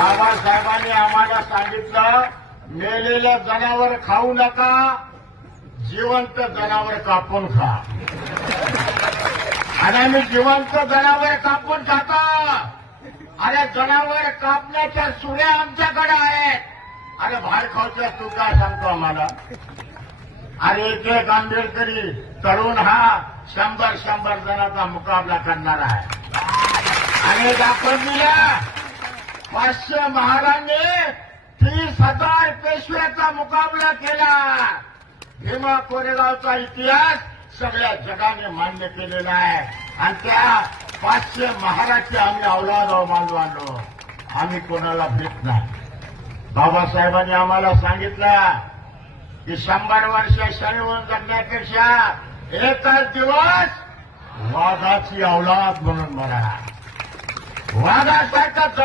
बाबासाहेबांनी आम्हाला सांगितलं, मेलेलं जनावर खाऊ नका, जिवंत जनावर कापून खा. आणि आम्ही जिवंत जनावर कापून खाता. अरे जनावर कापण्याच्या सुऱ्या आमच्याकडे आहेत. अरे भाडखाऊच्या तुका सांगतो आम्हाला. अरे एक आंबेडकरी तरुण हा 100 जणांचा मुकाबला करणार आहे. आणि दाखवून दिला 500 महारांनी 30,000 पेशव्याचा मुकाबला केला. भीमा कोरेगावचा इतिहास सगळ्या जगाने मान्य केलेला आहे. आणि त्या 500 महाराजचे आम्ही औलाद मानलो. आम्ही कोणाला भीत नाही. बाबासाहेबांनी आम्हाला सांगितलं की 100 वर्ष शरीर जगण्यापेक्षा एकच दिवस वाघाची औलाद म्हणून मरा. वाघासारखं